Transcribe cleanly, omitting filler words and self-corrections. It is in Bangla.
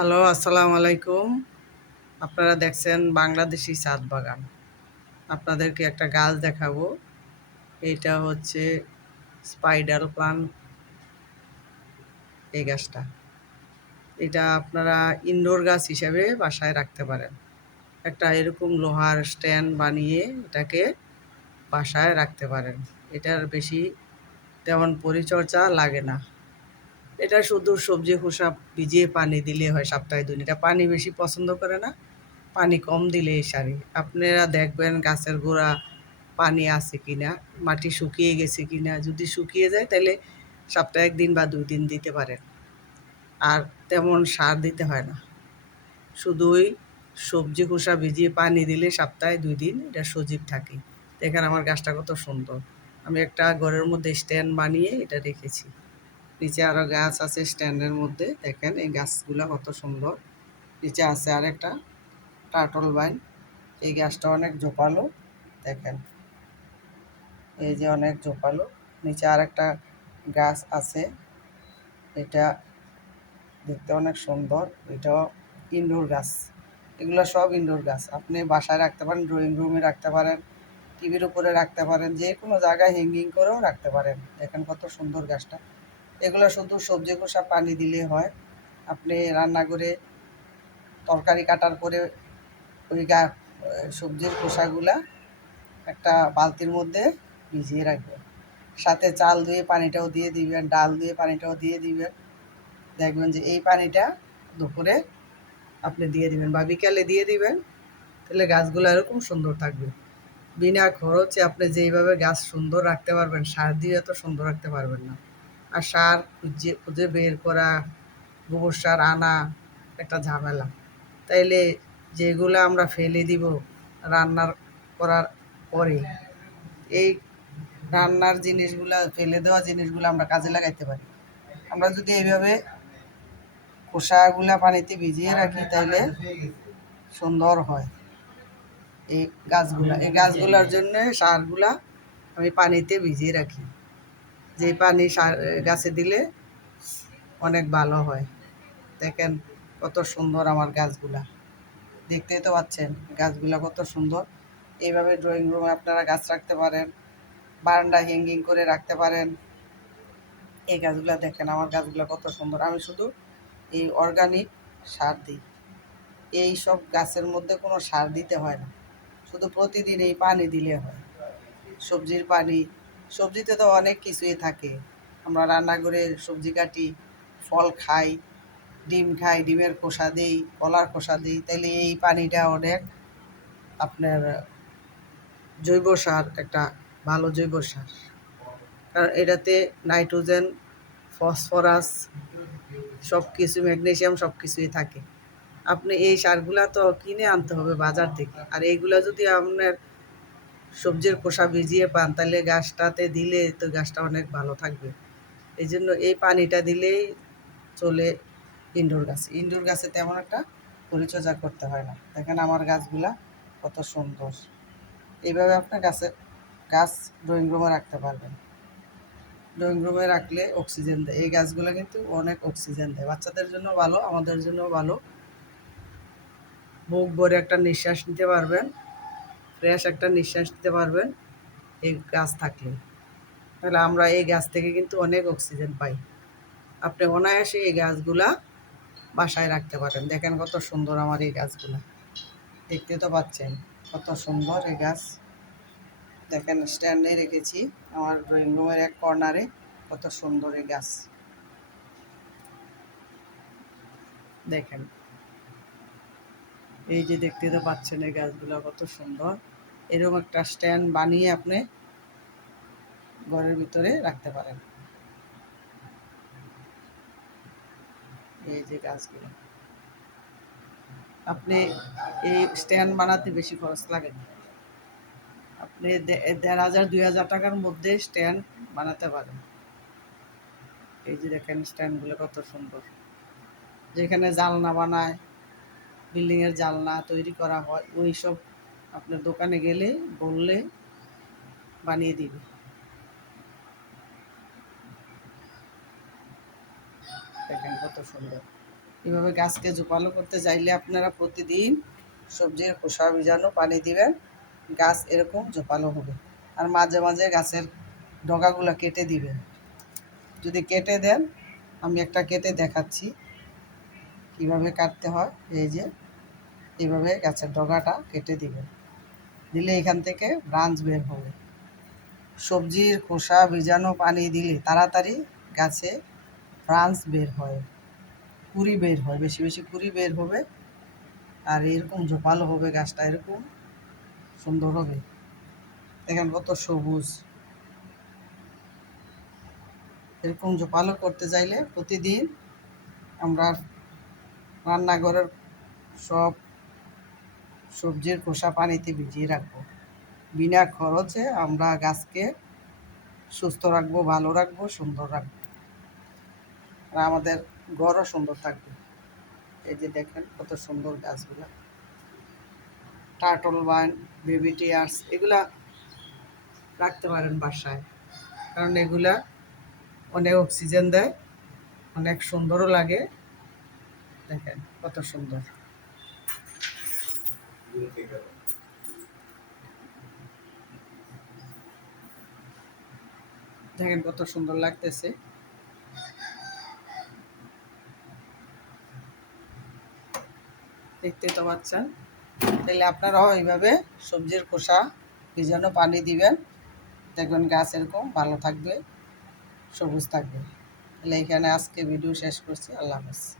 হ্যালো, আসসালামু আলাইকুম। আপনারা দেখছেন বাংলাদেশি ছাদ বাগান। আপনাদেরকে একটা গাছ দেখাবো। এইটা হচ্ছে স্পাইডার প্লান্ট, এই গাছটা। এটা আপনারা ইনডোর গাছ হিসেবে বাসায় রাখতে পারেন। একটা এরকম লোহার স্ট্যান্ড বানিয়ে এটাকে বাসায় রাখতে পারেন। এটার বেশি তেমন পরিচর্যা লাগে না। এটা শুধু সবজি খোসা ভিজিয়ে পানি দিলে হয় সপ্তাহে ২ দিন। এটা পানি বেশি পছন্দ করে না, পানি কম দিলেই সারে। আপনারা দেখবেন গাছের গোড়া পানি আছে কিনা, মাটি শুকিয়ে গেছে কিনা। যদি শুকিয়ে যায় তাহলে সপ্তাহে ১ দিন বা ২ দিন দিতে পারেন। আর তেমন সার দিতে হয় না। শুধুই সবজি খোসা ভিজিয়ে পানি দিলে সপ্তাহে ২ দিন এটা সজীব থাকে। দেখেন আমার গাছটা কত সুন্দর। আমি একটা ঘরের মধ্যে স্ট্যান্ড বানিয়ে এটা রেখেছি। নিচে আরও গাছ আছে স্ট্যান্ডের মধ্যে। দেখেন এই গাছগুলা কত সুন্দর। নিচে আছে আরেকটা টার্টল ভাইন। এই গাছটা অনেক ঝোপালো। দেখেন এই যে অনেক ঝোপালো। নিচে আরেকটা গাছ আছে, এটা দেখতে অনেক সুন্দর। এটাও ইনডোর গাছ। এগুলো সব ইনডোর গাছ। আপনি বাসায় রাখতে পারেন, ড্রয়িং রুমে রাখতে পারেন, টিভির উপরে রাখতে পারেন, যে কোনো জায়গায় হ্যাঙ্গিং করেও রাখতে পারেন। দেখেন কত সুন্দর গাছটা। এগুলো শুধু সবজি খোসা পানি দিলে হয়। আপনি রান্না করে তরকারি কাটার পরে ওই সবজির খোসাগুলা একটা বালতির মধ্যে ভিজিয়ে রাখবেন। সাথে চাল ধুয়ে পানিটাও দিয়ে দিবেন, ডাল ধুয়ে পানিটাও দিয়ে দিবেন। দেখবেন যে এই পানিটা দুপুরে আপনি দিয়ে দিবেন বা বিকালে দিয়ে দিবেন। তাহলে গাছগুলো এরকম সুন্দর থাকবে। বিনা খরচে আপনি যেইভাবে গাছ সুন্দর রাখতে পারবেন, সার দিয়ে এত সুন্দর রাখতে পারবেন না। আর সার খুঁজে খুঁজে বের করা, গোবর সার আনা একটা ঝামেলা। তাইলে যেগুলো আমরা ফেলে দিব রান্নার করার পরে, এই রান্নার জিনিসগুলা, ফেলে দেওয়া জিনিসগুলো আমরা কাজে লাগাইতে পারি। আমরা যদি এইভাবে খোসাগুলা পানিতে ভিজিয়ে রাখি তাহলে সুন্দর হয় এই গাছগুলার জন্য সারগুলা আমি পানিতে ভিজিয়ে রাখি। যে পানি সার গাছে দিলে অনেক ভালো হয়। দেখেন কত সুন্দর আমার গাছগুলা। দেখতেই তো পাচ্ছেন গাছগুলা কত সুন্দর। এইভাবে ড্রয়িং রুমে আপনারা গাছ রাখতে পারেন, বারান্দায় হ্যাঙ্গিং করে রাখতে পারেন। এই গাছগুলা দেখেন আমার গাছগুলা কত সুন্দর। আমি শুধু এই অর্গানিক সার দিই। এই সব গাছের মধ্যে কোনো সার দিতে হয় না, শুধু প্রতিদিন এই পানি দিলে হয়। সবজির পানি, সবজিতে তো অনেক কিছুই থাকে। আমরা রান্না করে সবজি কাটি, ফল খাই, ডিম খাই, ডিমের খোসা দিই, কলার খোসা দিই। তাইলে এই পানিটা অনেক আপনার জৈব সার, একটা ভালো জৈব সার। কারণ এটাতে নাইট্রোজেন, ফসফরাস সব কিছু, ম্যাগনেসিয়াম সব কিছুই থাকে। আপনি এই সারগুলা তো কিনে আনতে হবে বাজার থেকে। আর এইগুলা যদি আপনার সবজির খোসা ভিজিয়ে পান তাহলে গাছটাতে দিলে তো গাছটা অনেক ভালো থাকবে। এই জন্য এই পানিটা দিলেই চলে ইনডোর গাছে। ইনডোর গাছে তেমন একটা পরিচর্যা করতে হয় না। দেখেন আমার গাছগুলা কত সুন্দর। এইভাবে আপনার গাছ ড্রয়িং রুমে রাখতে পারবেন। ড্রয়িং রুমে রাখলে অক্সিজেন দেয়। এই গাছগুলো কিন্তু অনেক অক্সিজেন দেয়। বাচ্চাদের জন্য ভালো, আমাদের জন্য ভালো। বুক ভরে একটা নিঃশ্বাস নিতে পারবেন, ফ্রেশ একটা নিঃশ্বাস নিতে পারবেন এই গাছ থাকলে। তাহলে আমরা এই গাছ থেকে কিন্তু অনেক অক্সিজেন পাই। আপনি অনায়াসে এই গাছগুলা বাসায় রাখতে পারেন। দেখেন কত সুন্দর আমার এই গাছগুলা। দেখতে তো পাচ্ছেন কত সুন্দর এই গাছ। দেখেন স্ট্যান্ডে রেখেছি আমার ড্রয়িং রুমের এক কর্নারে। কত সুন্দর এই গাছ। দেখেন এই যে দেখতে তো পাচ্ছেন এই গাছগুলো কত সুন্দর। এরকম একটা স্ট্যান্ড বানিয়ে আপনি ঘরের ভিতরে রাখতে পারেন। এই যে গাছগুলো আপনি এই স্ট্যান্ড বানাতে বেশি খরচ লাগে না। আপনি ১,৫০০-২,০০০ টাকার মধ্যে স্ট্যান্ড বানাতে পারেন। এই যে দেখেন স্ট্যান্ডগুলো কত সুন্দর। যেখানে জানলা বানায়, বিল্ডিংয়ের জানলা তৈরি করা হয়, ওই সব আপনার দোকানে গেলে বললে বানিয়ে দিবে। দেখেন কত সুন্দর। এভাবে গাছকে জোপালো করতে চাইলে আপনারা প্রতিদিন সবজির খোসা ভিজানো পানি দিবেন, গাছ এরকম জোপালো হবে। আর মাঝে মাঝে গাছের ডগাগুলো কেটে দিবেন। যদি কেটে দেন, আমি একটা কেটে দেখাচ্ছি কিভাবে কাটতে হয়। এই যে এইভাবে গাছের ডগাটা কেটে দিবেন, দিলে এখান থেকে ব্রাঞ্চ বের হবে। সবজির খোসা ভিজানো পানি দিলে তাড়াতাড়ি গাছে ব্রাঞ্চ বের হয়, কুঁড়ি বের হয়, বেশি বেশি কুঁড়ি বের হবে। আর এরকম ঝোপালো হবে, গাছটা এরকম সুন্দর হবে। দেখেন কত সবুজ। এরকম ঝোপালো করতে চাইলে প্রতিদিন আমরা রান্নাঘরের সব সবজির খোসা পানিতে ভিজিয়ে রাখবো। বিনা খরচে আমরা গাছকে সুস্থ রাখবো, ভালো রাখবো, সুন্দর রাখবো, আর আমাদের ঘরও সুন্দর থাকবে। এই যে দেখেন কত সুন্দর গাছগুলা, টার্টল ভাইন, বেবি টিয়ার্স, এগুলা রাখতে পারেন বাসায়, কারণ এগুলা অনেক অক্সিজেন দেয়, অনেক সুন্দরও লাগে। দেখেন কত সুন্দর। দেখেন কত সুন্দর লাগতেছে। দেখতে তো পাচ্ছেন। তাহলে আপনারাও এইভাবে সবজির খোসা ভিজানো পানি দিবেন, দেখবেন গাছ এরকম ভালো থাকবে, সবুজ থাকবে। তাহলে এখানে আজকে ভিডিও শেষ করছি। আল্লাহ হাফেজ।